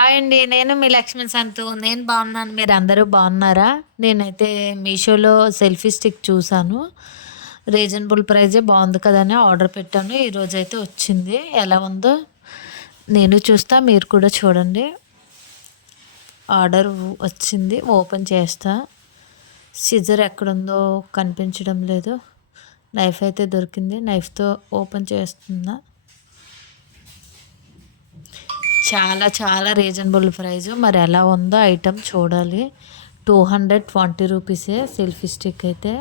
Hi అండి. నేను మీ లక్ష్మీ సంతు. నేను బాగున్నాను. మీరందరూ బాగున్నారా? నేనైతే మీషోలో సెల్ఫీ స్టిక్ చూసాను. రీజనబుల్ ప్రైజే బాగుంది కదా అని ఆర్డర్ పెట్టాను. ఈరోజైతే వచ్చింది. ఎలా ఉందో నేను చూస్తా, మీరు కూడా చూడండి. ఆర్డర్ వచ్చింది. ఓపెన్ చేస్తా. సిజర్ ఎక్కడుందో కనిపించడం లేదు. నైఫ్ అయితే దొరికింది. నైఫ్తో ఓపెన్ చేస్తున్నా. చాలా చాలా రీజనబుల్ ప్రైజు. మరి ఎలా ఉందో ఐటెం చూడాలి. 220 రూపీసే సెల్ఫీ స్టిక్ అయితే.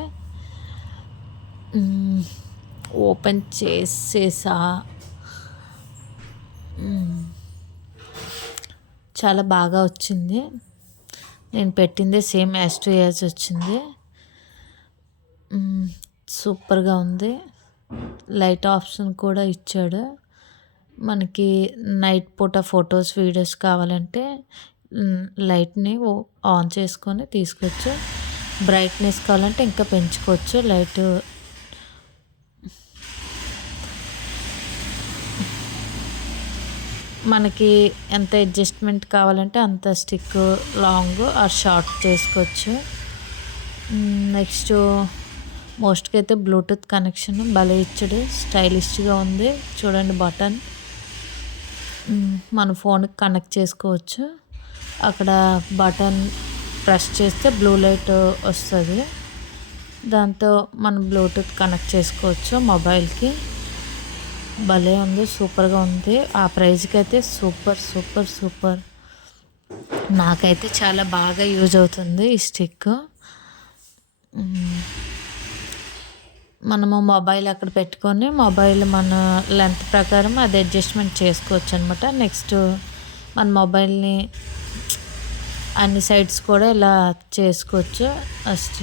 ఓపెన్ చేసేసా. చాలా బాగా వచ్చింది. నేను పెట్టిందే సేమ్ యాజ్ టు యాజ్ వచ్చింది. సూపర్గా ఉంది. లైట్ ఆప్షన్ కూడా ఇచ్చాడు. మనకి నైట్ పూట ఫొటోస్ వీడియోస్ కావాలంటే లైట్ని ఆన్ చేసుకొని తీసుకోవచ్చు. బ్రైట్నెస్ కావాలంటే ఇంకా పెంచుకోవచ్చు. లైట్ మనకి ఎంత అడ్జస్ట్మెంట్ కావాలంటే అంత స్టిక్ లాంగ్ ఆర్ షార్ట్ చేసుకోవచ్చు. నెక్స్ట్ మోస్ట్గా అయితే బ్లూటూత్ కనెక్షన్ భలే ఇచ్చాడు. స్టైలిష్గా ఉంది చూడండి. బటన్ మన ఫోన్కి కనెక్ట్ చేసుకోవచ్చు. అక్కడ బటన్ ప్రెస్ చేస్తే బ్లూ లైట్ వస్తుంది. దాంతో మనం బ్లూటూత్ కనెక్ట్ చేసుకోవచ్చు మొబైల్కి. భలే ఉంది. సూపర్గా ఉంది. ఆ ప్రైజ్కి అయితే సూపర్ సూపర్ సూపర్. నాకైతే చాలా బాగా యూజ్ అవుతుంది ఈ స్టిక్. మనము మొబైల్ అక్కడ పెట్టుకొని మొబైల్ మన లెంత్ ప్రకారం అది అడ్జస్ట్మెంట్ చేసుకోవచ్చు అనమాట. నెక్స్ట్ మన మొబైల్ని అన్ని సైడ్స్ కూడా ఇలా చేసుకోవచ్చు. ఫస్ట్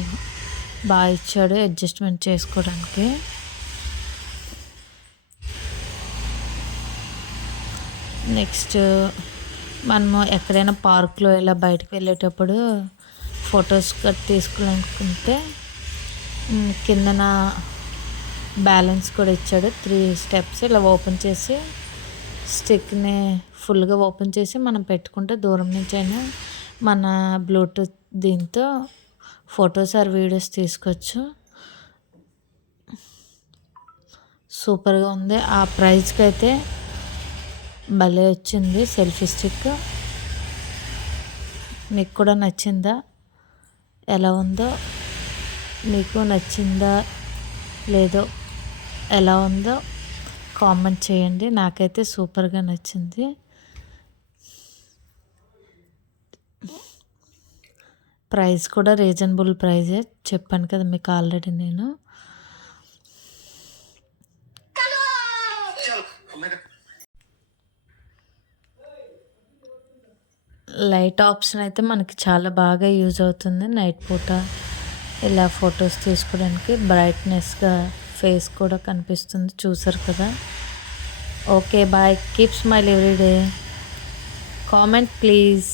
బాగా ఇచ్చాడు అడ్జస్ట్మెంట్ చేసుకోవడానికి. నెక్స్ట్ మనము ఎక్కడైనా పార్క్లో ఇలా బయటకు వెళ్ళేటప్పుడు ఫొటోస్ తీసుకోవాలనుకుంటే కిందన బ్యాలెన్స్ కూడా ఇచ్చాడు. 3 స్టెప్స్ ఇలా ఓపెన్ చేసి స్టిక్ని ఫుల్గా ఓపెన్ చేసి మనం పెట్టుకుంటే దూరం నుంచి అయినా మన బ్లూటూత్ దీంతో ఫొటోస్ ఆర్ వీడియోస్ తీసుకోవచ్చు. సూపర్గా ఉంది. ఆ ప్రైస్కి అయితే భలే వచ్చింది సెల్ఫీ స్టిక్. మీకు కూడా నచ్చిందా? ఎలా ఉందో మీకు నచ్చిందా లేదో ఎలా ఉందో కామెంట్ చేయండి. నాకైతే సూపర్గా నచ్చింది. ప్రైస్ కూడా రీజనబుల్ ప్రైజే చెప్పాను కదా మీకు ఆల్రెడీ నేను. లైట్ ఆప్షన్ అయితే మనకి చాలా బాగా యూజ్ అవుతుంది. నైట్ పూట ఇలా ఫొటోస్ తీసుకోవడానికి బ్రైట్నెస్గా ఫేస్ కూడా కనిపిస్తుంది. చూసారు కదా. Okay bye. Keep smile everyday. Comment please.